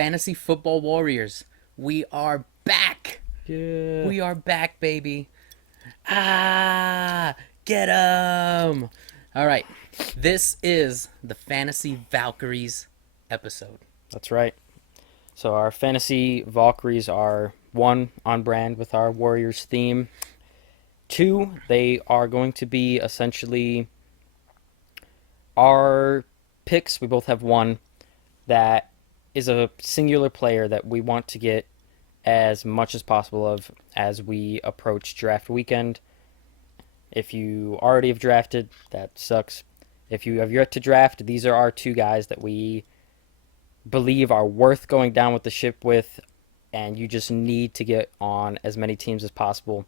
Fantasy Football Warriors. We are back. Yeah. We are back, baby. Ah, get 'em. All right. This is the Fantasy Valkyries episode. That's right. So our fantasy Valkyries are one, on brand with our Warriors theme. Two, they are going to be essentially our picks. We both have one that is a singular player that we want to get as much as possible of as we approach draft weekend. If you already have drafted, that sucks. If you have yet to draft, these are our two guys that we believe are worth going down with the ship with, and you just need to get on as many teams as possible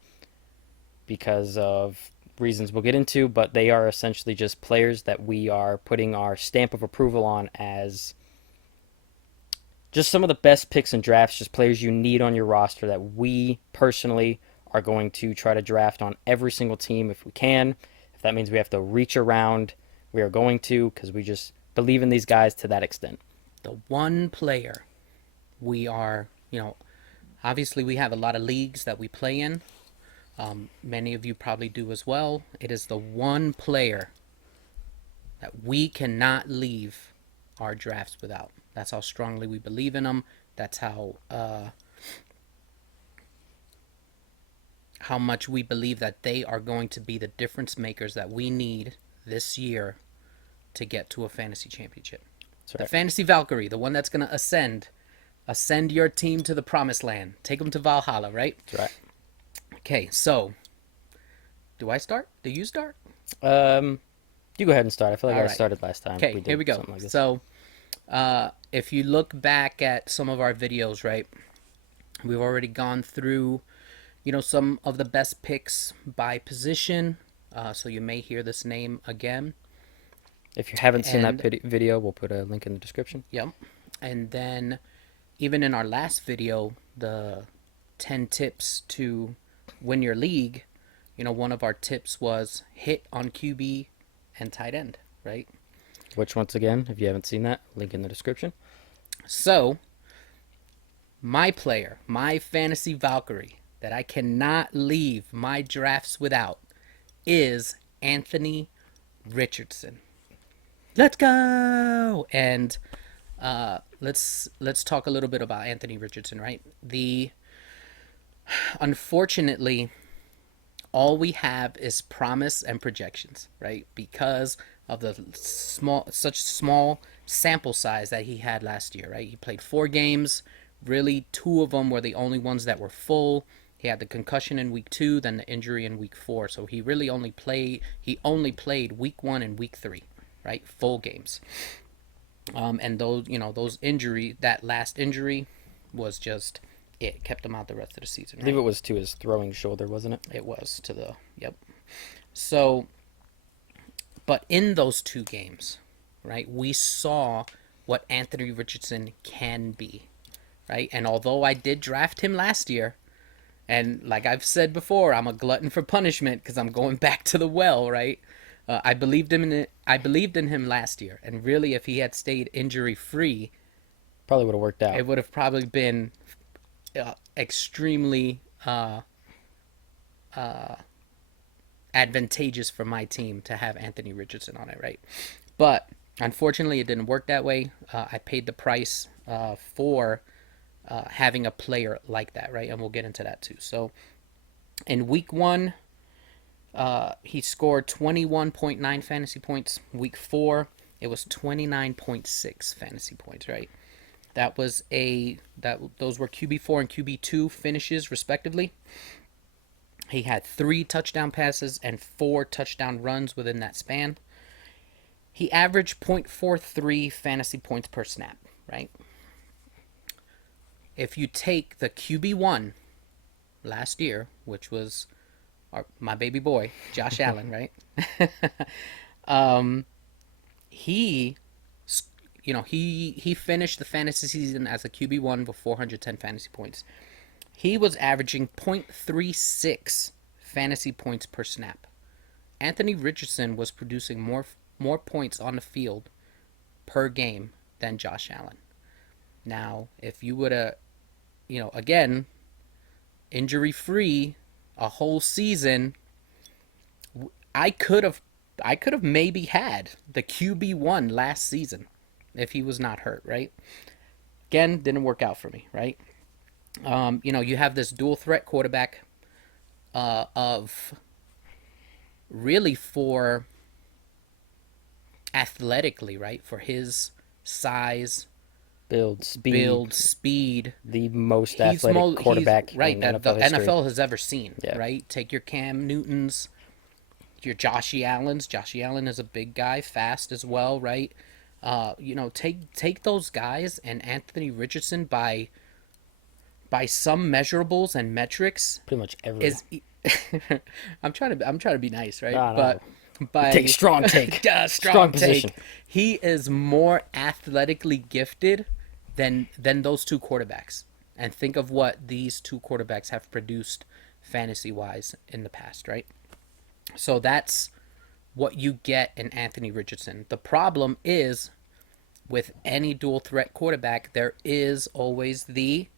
because of reasons we'll get into, but they are essentially just players that we are putting our stamp of approval on as just some of the best picks in drafts, just players you need on your roster that we personally are going to try to draft on every single team if we can. If that means we have to reach around, we are going to because we just believe in these guys to that extent. The one player we are, obviously we have a lot of leagues that we play in. Many of you probably do as well. It is the one player that we cannot leave our drafts without. That's how strongly we believe in them. That's how much we believe that they are going to be the difference makers that we need this year to get to a fantasy championship. That's The right. Fantasy Valkyrie, the one that's going to ascend your team to the promised land. Take them to Valhalla, right? That's right. Okay, so do I start? Do you start? You go ahead and start. I feel like All I right. started last time Okay, we here did we go. something like this. So, if you look back at some of our videos, right, we've already gone through, some of the best picks by position. So you may hear this name again. If you haven't seen that And, video, we'll put a link in the description. yep. And then, even in our last video, the 10 tips to win your league, one of our tips was hit on QB and tight end, right? Which, once again, if you haven't seen that, link in the description. So, my player, my fantasy Valkyrie, that I cannot leave my drafts without is Anthony Richardson. Let's go! And let's talk a little bit about Anthony Richardson, right? Unfortunately, all we have is promise and projections, right? Because of the such small sample size that he had last year, right? He played 4 games. Really, 2 of them were the only ones that were full. He had the concussion in week 2, then the injury in week 4. So he really only played week 1 and week 3, right? Full games. And that last injury was just it kept him out the rest of the season, I believe right? it was to his throwing shoulder, wasn't it? It was to the yep. So, but in those 2 games, right, we saw what Anthony Richardson can be, right? And although I did draft him last year, and like I've said before, I'm a glutton for punishment because I'm going back to the well, right? I believed him in it. I believed in him last year, and really, if he had stayed injury free, Probably would have worked out. it would have probably been extremely advantageous for my team to have Anthony Richardson on it, right? But unfortunately, it didn't work that way. I paid the price for having a player like that, right? And we'll get into that too. So in week 1, he scored 21.9 fantasy points. Week 4, it was 29.6 fantasy points, right? Those were QB4 and QB2 finishes respectively. He had 3 touchdown passes and 4 touchdown runs within that span. He averaged 0.43 fantasy points per snap, right? If you take the QB1 last year, which was my baby boy, Josh Allen, right? he he finished the fantasy season as a QB1 with 410 fantasy points. He was averaging 0.36 fantasy points per snap. Anthony Richardson was producing more points on the field per game than Josh Allen. Now, if you would have, again, injury free a whole season, I could have I could have maybe had the QB1 last season if he was not hurt, right? Again, didn't work out for me, right? You have this dual threat quarterback of really for athletically, right? For his size, Build, speed, build, speed. the most He's athletic he's quarterback right in that the NFL history. NFL has ever seen, Yeah. right? Take your Cam Newtons, your Joshy Allens. Joshy Allen is a big guy, fast as well, right? Take those guys and Anthony Richardson by some measurables and metrics Pretty much every. is I'm trying to be nice, right? No, But no. Take by strong take. strong position. take, he is more athletically gifted than those two quarterbacks. And think of what these two quarterbacks have produced fantasy wise in the past, right? So that's what you get in Anthony Richardson. The problem is with any dual threat quarterback, there is always the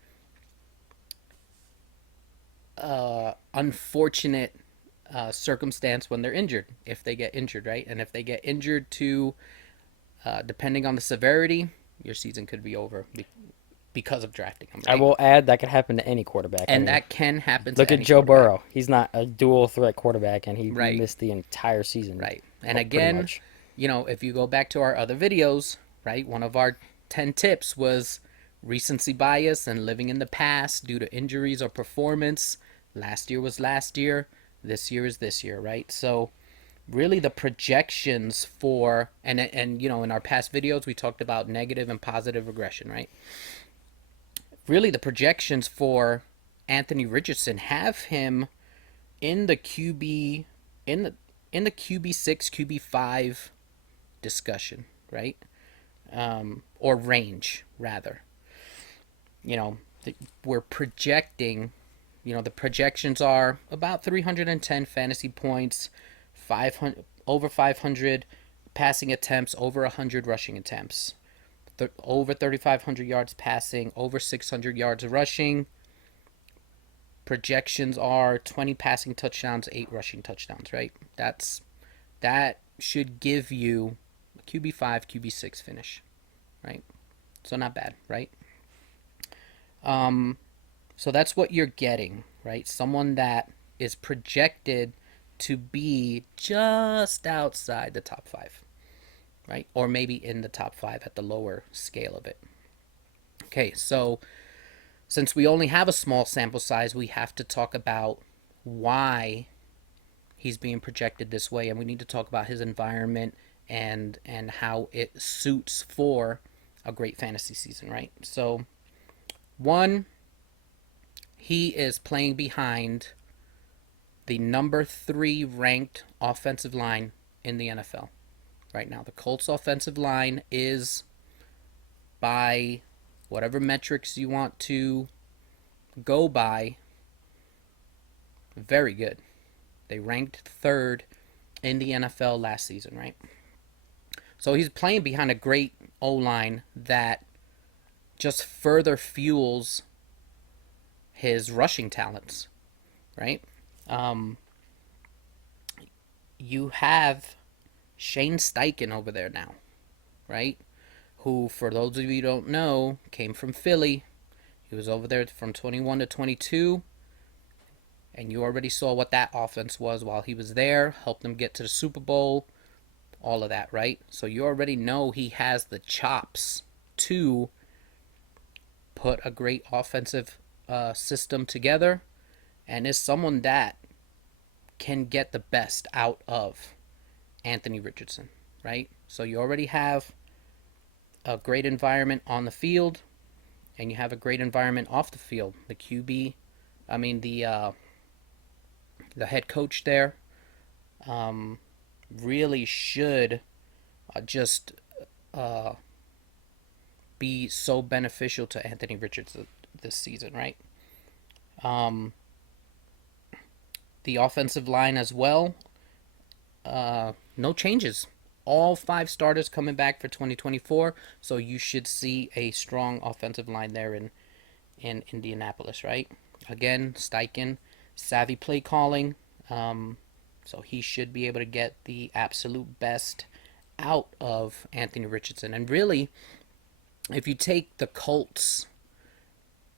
unfortunate circumstance when they're injured, if they get injured, right? And if they get injured depending on the severity, your season could be over because of drafting them, I right? will add that could happen to any quarterback. And that can happen look to at any Joe quarterback. Burrow. He's not a dual threat quarterback, and he Right. missed the entire season. Right. And pretty again, much. if you go back to our other videos, right, one of our 10 tips was recency bias and living in the past due to injuries or performance. Last year was last year. This year is this year, right? So really the projections for and in our past videos we talked about negative and positive regression, right? Really the projections for Anthony Richardson have him in the QB in the QB6 QB5 discussion, right? Or range rather. You know, we're projecting. The projections are about 310 fantasy points, 500 over 500 passing attempts, over 100 rushing attempts, over 3,500 yards passing, over 600 yards rushing. Projections are 20 passing touchdowns, 8 rushing touchdowns, right? That should give you a QB5, QB6 finish, right? So not bad, right? So that's what you're getting, right? Someone that is projected to be just outside the top 5, right? Or maybe in the top 5 at the lower scale of it. Okay, so since we only have a small sample size, we have to talk about why he's being projected this way, and we need to talk about his environment and how it suits for a great fantasy season, right? So, one, he is playing behind the number 3 ranked offensive line in the NFL right now. The Colts offensive line is, by whatever metrics you want to go by, very good. They ranked 3rd in the NFL last season, right? So he's playing behind a great O-line that just further fuels his rushing talents, right? You have Shane Steichen over there now, right? Who, for those of you who don't know, came from Philly. He was over there from 21 to 22. And you already saw what that offense was while he was there. Helped them get to the Super Bowl. All of that, right? So you already know he has the chops to put a great offensive system together, and is someone that can get the best out of Anthony Richardson, right? So you already have a great environment on the field, and you have a great environment off the field. The QB, I mean the head coach there, really should just be so beneficial to Anthony Richardson this season, right? The offensive line as well, no changes all 5 starters coming back for 2024, so you should see a strong offensive line there in Indianapolis, right? Again, Steichen, savvy play calling, so he should be able to get the absolute best out of Anthony Richardson. And really, if you take the Colts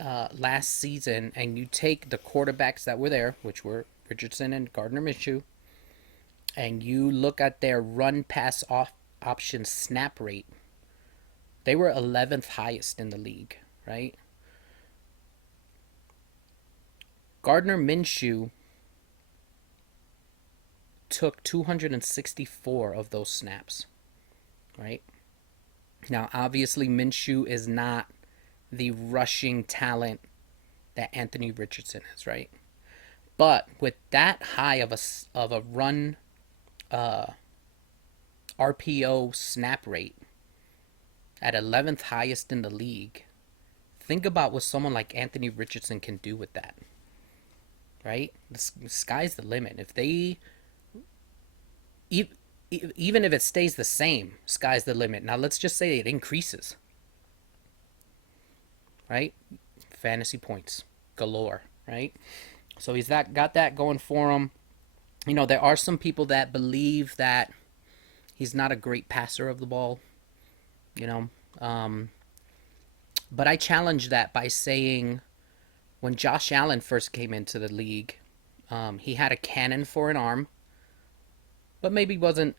last season and you take the quarterbacks that were there, which were Richardson and Gardner Minshew, and you look at their run pass off option snap rate, they were 11th highest in the league, right? Gardner Minshew took 264 of those snaps, right? Now, obviously, Minshew is not the rushing talent that Anthony Richardson is, right? But with that high of a run RPO snap rate at 11th highest in the league, think about what someone like Anthony Richardson can do with that, right? The sky's the limit. If they even if it stays the same, sky's the limit. Now let's just say it increases, right? Fantasy points galore, right? So he's got that going for him. You know, there are some people that believe that he's not a great passer of the ball, you know. But I challenge that by saying when Josh Allen first came into the league, he had a cannon for an arm, but maybe wasn't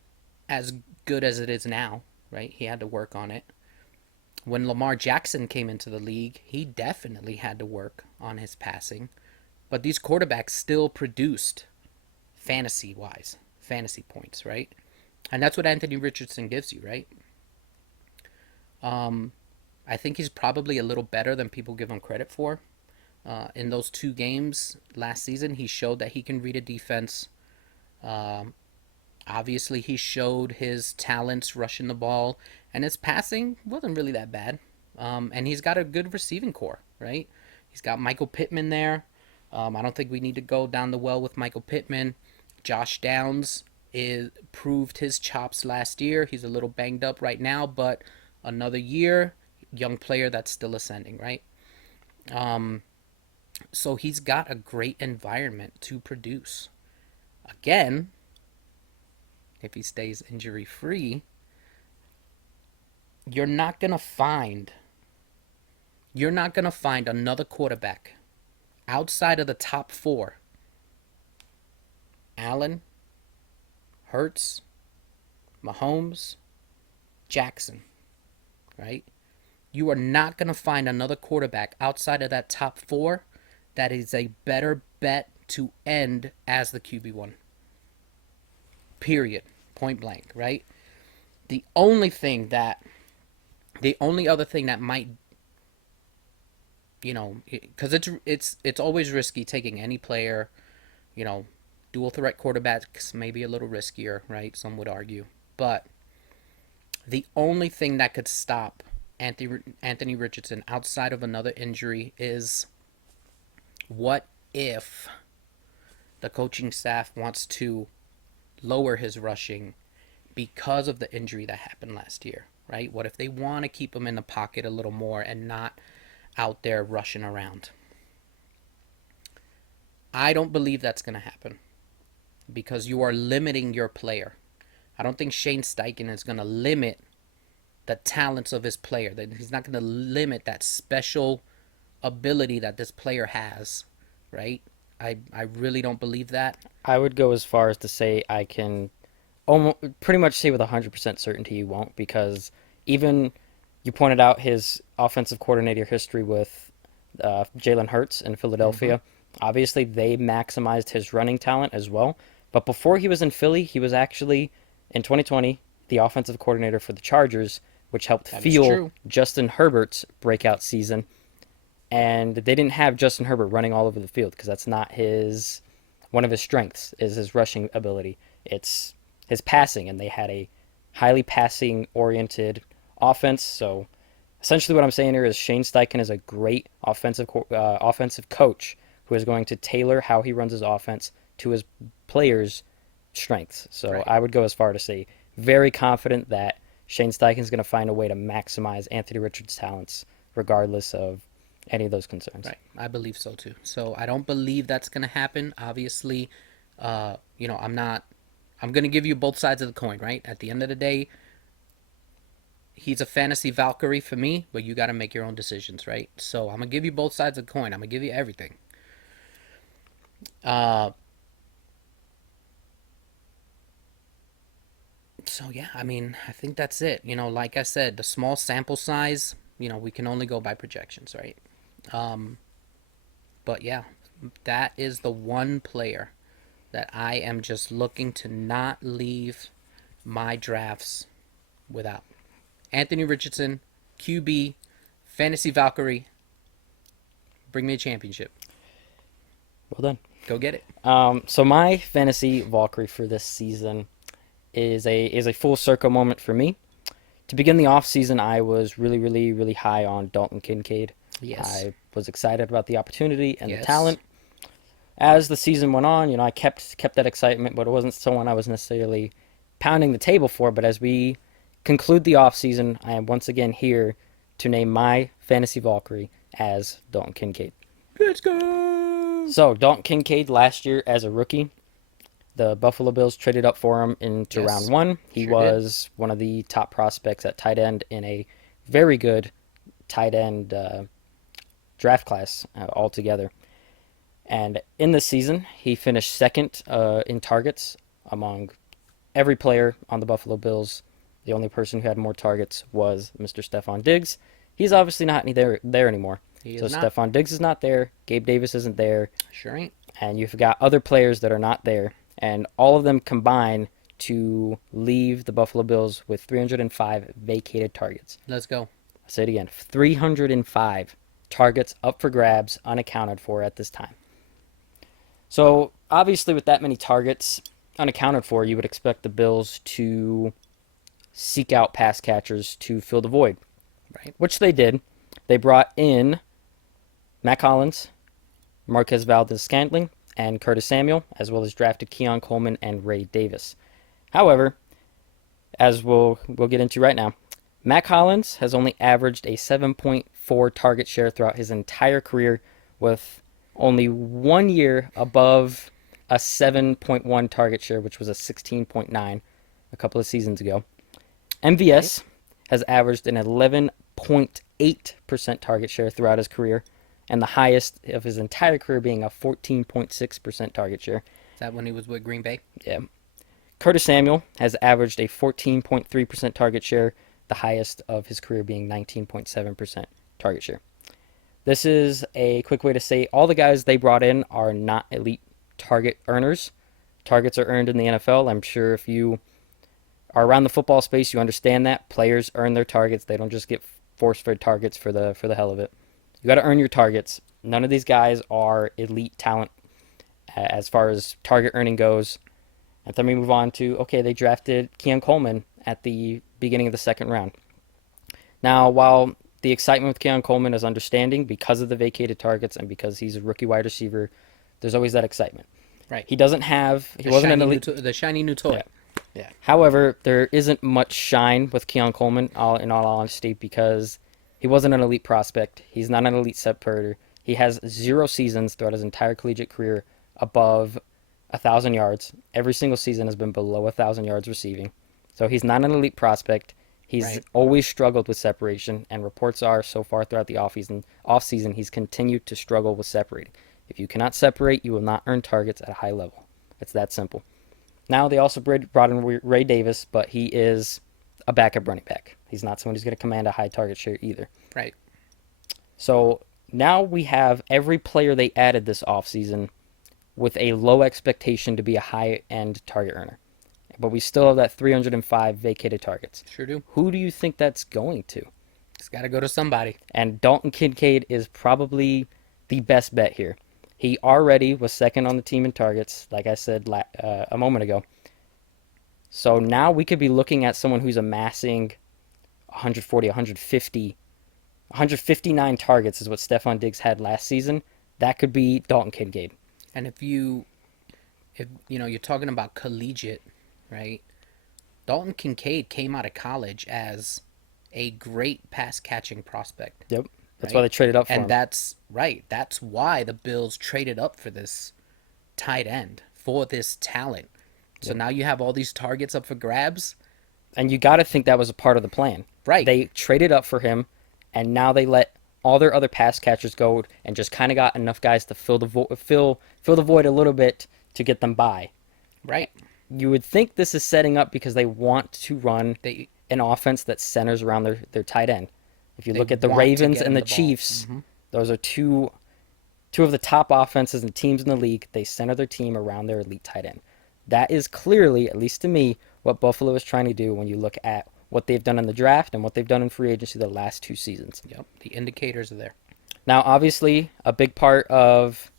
as good as it is now, right? He had to work on it. When Lamar Jackson came into the league, he definitely had to work on his passing. But these quarterbacks still produced fantasy-wise, fantasy points, right? And that's what Anthony Richardson gives you, right? I think he's probably a little better than people give him credit for. In those 2 games last season, he showed that he can read a defense. Obviously, he showed his talents rushing the ball, and his passing wasn't really that bad. And he's got a good receiving core, right? He's got Michael Pittman there. I don't think we need to go down the well with Michael Pittman. Josh Downs proved his chops last year. He's a little banged up right now, but another year, young player that's still ascending, right? So he's got a great environment to produce. Again, if he stays injury free, you're not gonna find another quarterback outside of the top 4. Allen, Hurts, Mahomes, Jackson, right? You are not going to find another quarterback outside of that top 4 that is a better bet to end as the QB1. Period. Point blank, right? The only other thing that might, you know, because it's always risky taking any player, you know, dual threat quarterbacks may be a little riskier, right? Some would argue. But the only thing that could stop Anthony Richardson outside of another injury is what if the coaching staff wants to lower his rushing because of the injury that happened last year, right? What if they want to keep him in the pocket a little more and not out there rushing around? I don't believe that's going to happen because you are limiting your player. I don't think Shane Steichen is going to limit the talents of his player. He's not going to limit that special ability that this player has, right? I really don't believe that. I would go as far as to say I can almost pretty much say with 100% certainty you won't, because even you pointed out his offensive coordinator history with Jalen Hurts in Philadelphia. Mm-hmm. Obviously, they maximized his running talent as well. But before he was in Philly, he was actually, in 2020, the offensive coordinator for the Chargers, which helped fuel Justin Herbert's breakout season. And they didn't have Justin Herbert running all over the field because that's not one of his strengths is his rushing ability. It's his passing, and they had a highly passing-oriented offense. So essentially what I'm saying here is Shane Steichen is a great offensive coach who is going to tailor how he runs his offense to his players' strengths. So Right. I would go as far to say very confident that Shane Steichen is going to find a way to maximize Anthony Richards' talents, regardless of any of those concerns. Right. I believe so too. So I don't believe that's going to happen. Obviously, I'm not. I'm going to give you both sides of the coin, right? At the end of the day, he's a fantasy Valkyrie for me, but you got to make your own decisions, right? So I'm going to give you both sides of the coin. I'm going to give you everything. Uh, so yeah, I mean, I think that's it. Like I said, the small sample size, we can only go by projections, right? Um, but yeah, that is the one player that I am just looking to not leave my drafts without. Anthony Richardson, QB, Fantasy Valkyrie, bring me a championship. Well done. Go get it. So my fantasy Valkyrie for this season is a full circle moment for me. To begin the off season, I was really, really, really high on Dalton Kincaid. Yes. I was excited about the opportunity and the Yes. talent. As the season went on, I kept that excitement, but it wasn't someone I was necessarily pounding the table for. But as we conclude the off season, I am once again here to name my fantasy Valkyrie as Dalton Kincaid. Let's go. So Dalton Kincaid last year as a rookie, the Buffalo Bills traded up for him into Yes, round one. He sure was one of the top prospects at tight end in a very good tight end draft class altogether. And in this season, he finished second in targets among every player on the Buffalo Bills. The only person who had more targets was Mr. Stephon Diggs. He's obviously not there anymore. He So is not. Stephon Diggs is not there. Gabe Davis isn't there. Sure ain't. And you've got other players that are not there. And all of them combine to leave the Buffalo Bills with 305 vacated targets. Let's go. I'll say it again, 305 targets up for grabs, unaccounted for at this time. So obviously with that many targets unaccounted for, you would expect the Bills to seek out pass catchers to fill the void, Right. which they did. They brought in Matt Collins, Marquez Valdez-Scantling, and Curtis Samuel, as well as drafted Keon Coleman and Ray Davis. However, as we'll get into right now, Matt Collins has only averaged a 7.4 target share throughout his entire career, with only 1 year above a 7.1 target share, which was a 16.9 a couple of seasons ago. MVS has averaged an 11.8% target share throughout his career, and the highest of his entire career being a 14.6% target share. Is that when he was with Green Bay? Yeah. Curtis Samuel has averaged a 14.3% target share, the highest of his career being 19.7% target share. This is a quick way to say all the guys they brought in are not elite target earners. Targets are earned in the NFL. I'm sure if you are around the football space, you understand that. Players earn their targets. They don't just get force-fed targets for the hell of it. You got to earn your targets. None of these guys are elite talent as far as target earning goes. And then we move on to, okay, they drafted Keon Coleman at the beginning of the second round. Now, while the excitement with Keon Coleman is understanding because of the vacated targets and because he's a rookie wide receiver, there's always that excitement. Right. He wasn't an elite. The shiny new toy. Yeah. Yeah. However, there isn't much shine with Keon Coleman, in all honesty, because he wasn't an elite prospect. He's not an elite separator. He has 0 seasons throughout his entire collegiate career above 1,000 yards. Every single season has been below 1,000 yards receiving. So he's not an elite prospect. He's Right. always struggled with separation, and reports are so far throughout the offseason, he's continued to struggle with separating. If you cannot separate, you will not earn targets at a high level. It's that simple. Now, they also brought in Ray Davis, but he is a backup running back. He's not someone who's going to command a high target share either. Right. So now we have every player they added this offseason with a low expectation to be a high-end target earner. But we still have that 305 vacated targets. Sure do. Who do you think that's going to? It's got to go to somebody. And Dalton Kincaid is probably the best bet here. He already was second on the team in targets, like I said a moment ago. So now we could be looking at someone who's amassing 140, 150, 159 targets is what Stephon Diggs had last season. That could be Dalton Kincaid. And if you're talking about collegiate, right? Dalton Kincaid came out of college as a great pass catching prospect, Yep. That's why right? they traded up for And him. that's right. That's why the Bills traded up for this tight end, for this talent. So Yep. now you have all these targets up for grabs. And you got to think that was a part of the plan. Right. They traded up for him, and now they let all their other pass catchers go and just kind of got enough guys to fill the void a little bit to get them by. Right. You would think this is setting up because they want to run They an offense that centers around their tight end. If you they look at the want to Ravens get and him the the ball. Chiefs, those are two of the top offenses and teams in the league. They center their team around their elite tight end. That is clearly, at least to me, what Buffalo is trying to do when you look at what they've done in the draft and what they've done in free agency the last 2 seasons. Yep. The indicators are there. Now, obviously, a big part of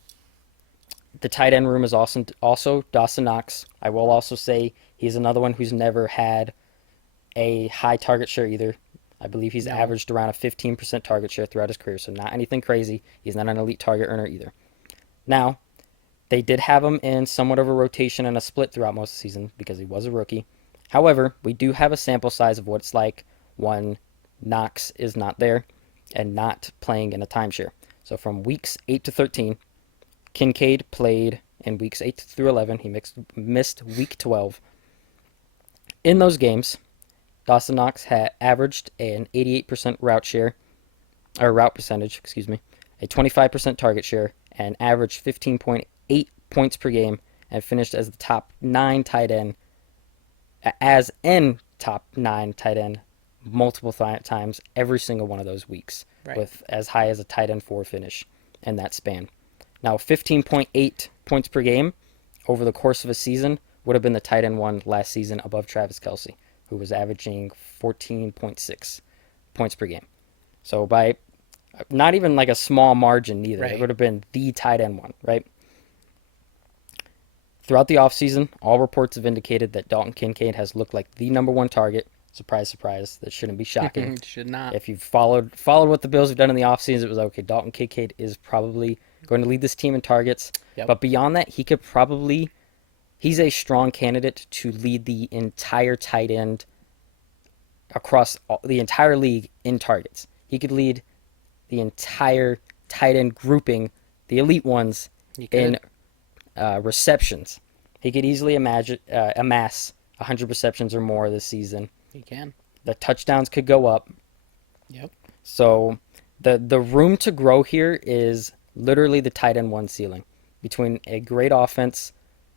the tight end room is also Dawson Knox. I will also say he's another one who's never had a high target share either. I believe he's No. averaged around a 15% target share throughout his career, so not anything crazy. He's not an elite target earner either. Now, they did have him in somewhat of a rotation and a split throughout most of the season because he was a rookie. However, we do have a sample size of what it's like when Knox is not there and not playing in a timeshare. So from weeks 8 to 13, Kincaid played in weeks 8 through 11. He missed week 12. In those games, Dawson Knox had averaged an 88% route percentage, excuse me, a 25% target share, and averaged 15.8 points per game, and finished as the top 9 tight end, as in top 9 tight end multiple times every single one of those weeks, Right. with as high as a tight end 4 finish in that span. Now, 15.8 points per game over the course of a season would have been the tight end one last season above Travis Kelce, who was averaging 14.6 points per game. So by not even like a small margin either. Right. It would have been the tight end one, right? Throughout the offseason, all reports have indicated that Dalton Kincaid has looked like the number one target. Surprise, surprise. That shouldn't be shocking. Should not. If you've followed what the Bills have done in the offseason, it was okay. Dalton Kincaid is probably going to lead this team in targets. Yep. But beyond that, he's a strong candidate to lead the entire tight end across the entire league in targets. He could lead the entire tight end grouping, the elite ones, in receptions. He could easily amass 100 receptions or more this season. He can. The touchdowns could go up. Yep. So the room to grow here is literally the tight end one ceiling between a great offense,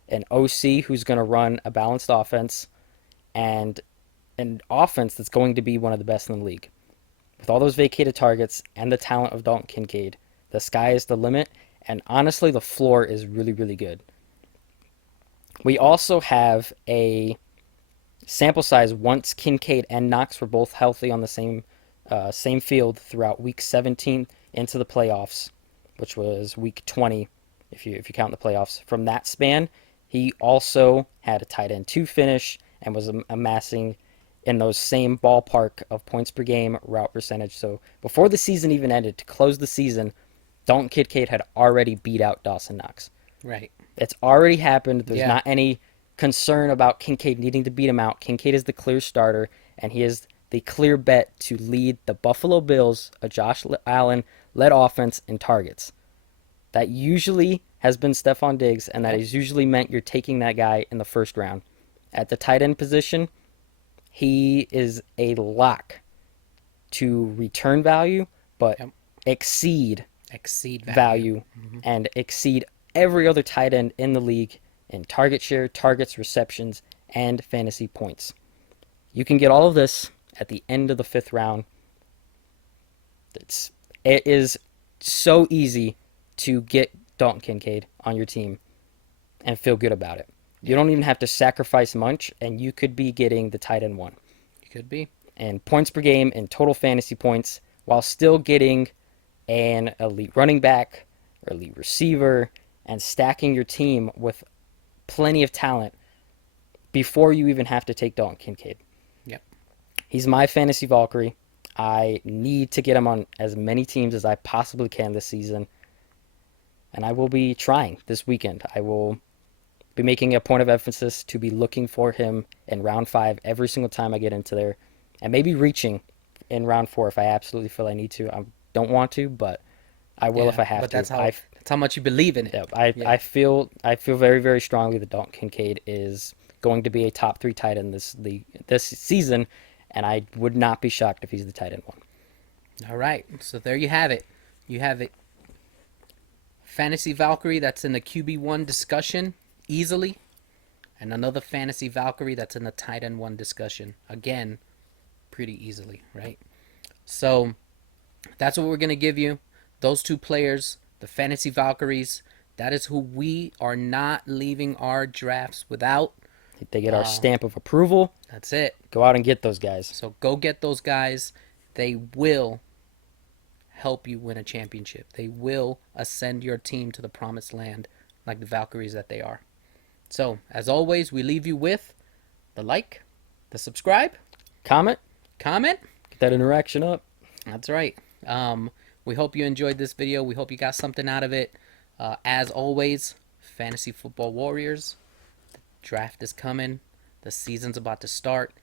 an OC who's going to run a balanced offense, and an offense that's going to be one of the best in the league. With all those vacated targets and the talent of Dalton Kincaid, the sky is the limit, and honestly, the floor is really, really good. We also have a sample size once Kincaid and Knox were both healthy on the same field throughout week 17 into the playoffs, which was week 20 if you count the playoffs. From that span, he also had a tight end 2 finish and was amassing in those same ballpark of points per game, route percentage. So before the season even ended, to close the season, Dalton Kincaid had already beat out Dawson Knox. Right. It's already happened. There's Yeah. not any concern about Kincaid needing to beat him out. Kincaid is the clear starter, and he is the clear bet to lead the Buffalo Bills, a Josh Allen-led offense, in targets. That usually has been Stephon Diggs, and that has usually meant you're taking that guy in the first round. At the tight end position, he is a lock to return value, but Yep. exceed value. and exceed every other tight end in the league in target share, targets, receptions, and fantasy points. You can get all of this at the end of the 5th round. It is so easy to get Dalton Kincaid on your team and feel good about it. You don't even have to sacrifice much, and you could be getting the tight end one. You could be. And points per game and total fantasy points while still getting an elite running back or elite receiver and stacking your team with plenty of talent before you even have to take Dalton Kincaid. Yep. He's my fantasy Valkyrie. I need to get him on as many teams as I possibly can this season. And I will be trying this weekend. I will be making a point of emphasis to be looking for him in round 5 every single time I get into there, and maybe reaching in round 4 if I absolutely feel I need to. I don't want to, but I will if Yeah, I have but to. that's how much you believe in it. Yeah, I Yeah. feel very very strongly that Dalton Kincaid is going to be a top 3 tight end this league this season, and I would not be shocked if he's the tight end one. All right. So there you have it. You have it. Fantasy Valkyrie that's in the QB1 discussion easily, and another Fantasy Valkyrie that's in the tight end 1 discussion again pretty easily, right? So that's what we're going to give you. Those two players, the Fantasy Valkyries, that is who we are not leaving our drafts without. They get our stamp of approval. That's it. Go out and get those guys. So go get those guys. They will help you win a championship. They will ascend your team to the promised land like the Valkyries that they are. So, as always, we leave you with the like, the subscribe, Comment, comment. get that interaction up. That's right. We hope you enjoyed this video. We hope you got something out of it. As always, Fantasy Football Warriors, the draft is coming. The season's about to start.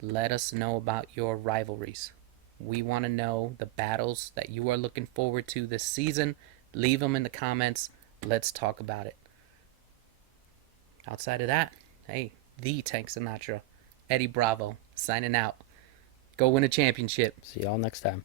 Let us know about your rivalries. We want to know the battles that you are looking forward to this season. Leave them in the comments. Let's talk about it. Outside of that, hey, the Tank Sinatra, Eddie Bravo, signing out. Go win a championship. See y'all next time.